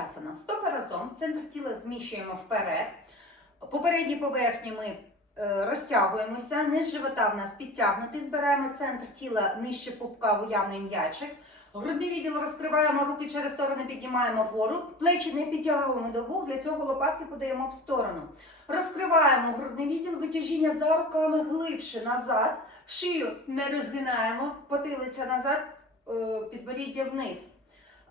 Ваджракотасана. Стопи разом, центр тіла зміщуємо вперед. Попередні поверхні ми е, розтягуємося, низ живота в нас підтягнутий, збираємо центр тіла нижче пупка в уявний м'ячик. Грудний відділ розкриваємо, руки через сторони піднімаємо вгору, плечі не підтягуємо до губ, для цього лопатки подаємо в сторону. Розкриваємо грудний відділ, витяжіння за руками глибше назад, шию не розгинаємо, потилиця назад, е, підборіддя вниз.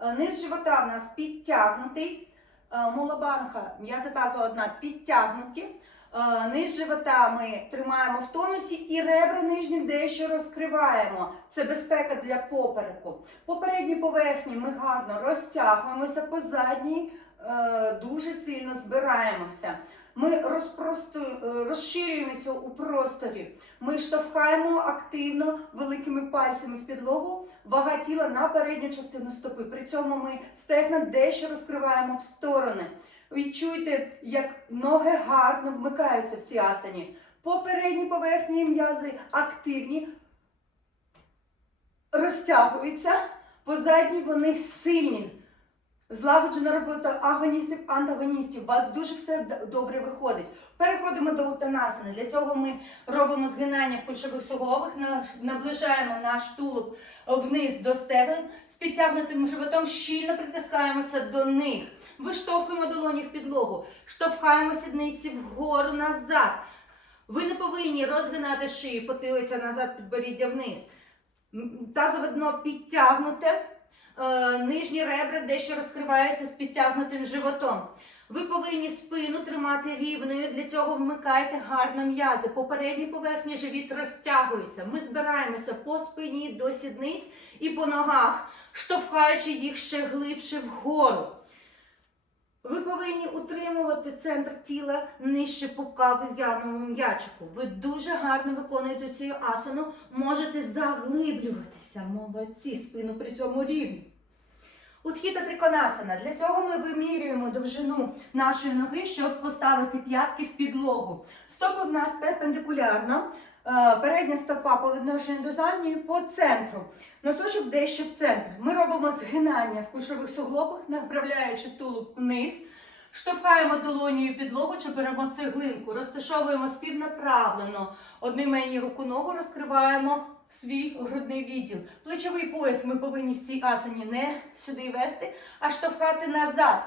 Е, Низ живота в нас підтягнутий, е, мулабанха, м'язи тазу одна підтягнуті. Е, Низ живота ми тримаємо в тонусі і ребра нижні дещо розкриваємо. Це безпека для попереку. Попередні поверхні ми гарно розтягуємося, по задній дуже сильно збираємося. Ми е, розширюємося у просторі. Ми штовхаємо активно великими пальцями в підлогу, вага тіла на передню частину стопи. При цьому ми стегна дещо розкриваємо в сторони. Відчуйте, як ноги гарно вмикаються в ці асані. Попередні поверхні м'язи активні, розтягуються, позадні вони сильні. Злагоджена робота агоністів, антагоністів. У вас дуже все добре виходить. Переходимо до утанасани. Для цього ми робимо згинання в кульшових суглобах, наближаємо наш тулуб вниз до стегон, з підтягнутим животом щільно притискаємося до них. Виштовхуємо долоні в підлогу, штовхаємо сідниці вгору назад. Ви не повинні розгинати шию, потилиця назад, підборіддя вниз. Тазове дно підтягнуте. Е, нижні ребра дещо розкриваються з підтягнутим животом. Ви повинні спину тримати рівною, для цього вмикайте гарно м'язи. Попередні поверхні живіт розтягується. Ми збираємося по спині до сідниць і по ногах, штовхаючи їх ще глибше вгору. Ви повинні утримувати центр тіла нижче пупка в в'яному м'ячику. Ви дуже гарно виконуєте цю асану, можете заглиблюватися. Молодці, спину при цьому рівні. Утхіта триконасана. Для цього ми вимірюємо довжину нашої ноги, щоб поставити п'ятки в підлогу. Стопи в нас перпендикулярно. Е, Передня стопа по відношенню до задньої по центру. Носочок дещо в центр. Ми робимо згинання в кульшових суглобах, направляючи тулуб вниз. Штовхаємо долонію підлогу чи беремо цеглинку, розташовуємо співнаправлено. Однойменні руку ногу розкриваємо свій грудний відділ. Плечовий пояс ми повинні в цій асані не сюди вести, а штовхати назад.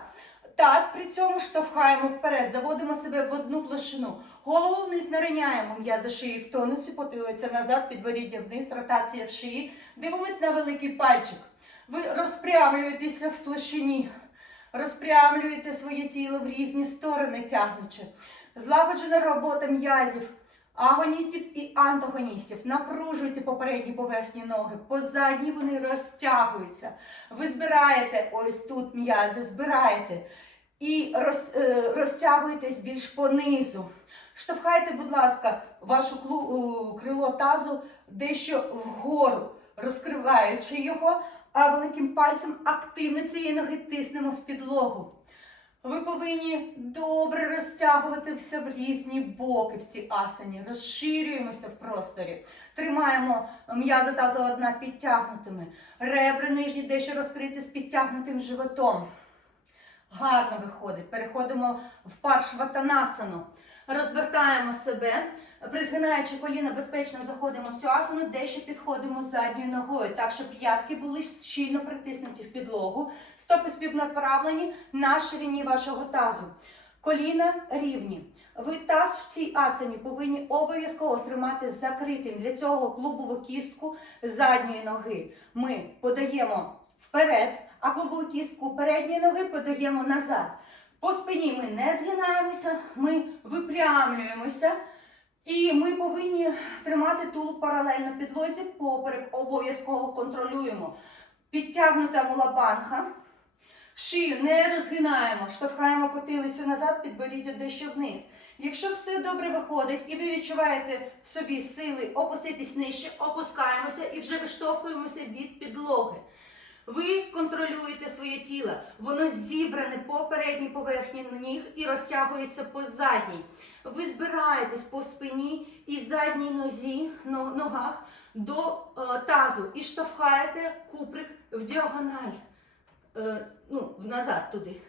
Таз при цьому штовхаємо вперед, заводимо себе в одну площину. Голову вниз нариняємо, м'язи шиї в тонусі, потилиця назад, підборіддя вниз, ротація в шиї. Дивимось на великий пальчик. Ви розпрямлюєтеся в площині, розпрямлюєте своє тіло в різні сторони, тягнучи. Злагоджена робота м'язів, агоністів і антагоністів. Напружуйте попередні поверхні ноги, позадні вони розтягуються. Ви збираєте ось тут м'язи, збираєте і роз, е, розтягуєтесь більш понизу. Штовхайте, будь ласка, вашу крило тазу дещо вгору, розкриваючи його, а великим пальцем активно цієї ноги тиснемо в підлогу. Ви повинні добре розтягуватися в різні боки в цій асані. Розширюємося в просторі. Тримаємо м'язи тазу одна підтягнутими. Ребри нижні дещо розкриті з підтягнутим животом. Гарно виходить. Переходимо в паршватанасану. Розвертаємо себе, призгинаючи коліна, безпечно заходимо в цю асану, дещо підходимо задньою ногою, так, щоб п'ятки були щільно притиснуті в підлогу, стопи співнаправлені на ширині вашого тазу. Коліна рівні. Ви таз в цій асані повинні обов'язково тримати закритим. Для цього клубову кістку задньої ноги ми подаємо вперед, а клубову кістку передньої ноги подаємо назад. По спині ми не згинаємося, ми випрямлюємося. І ми повинні тримати тулуб паралельно підлозі, поперек обов'язково контролюємо. Підтягнута мулабанха. Шию не розгинаємо, штовхаємо потилицю назад, підборіддя дещо вниз. Якщо все добре виходить і ви відчуваєте в собі сили опуститись нижче, опускаємося і вже виштовхуємося від підлоги. Ви контролюєте своє тіло, воно зібране по передній поверхні ніг і розтягується по задній. Ви збираєтесь по спині і задній нозі, ногах до е, тазу і штовхаєте куприк в діагональ. Е, ну, назад туди.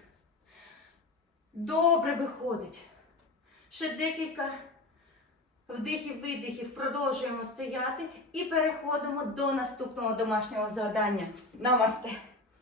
Добре виходить. Ще декілька вдихів-видихів продовжуємо стояти і переходимо до наступного домашнього завдання. Намасте.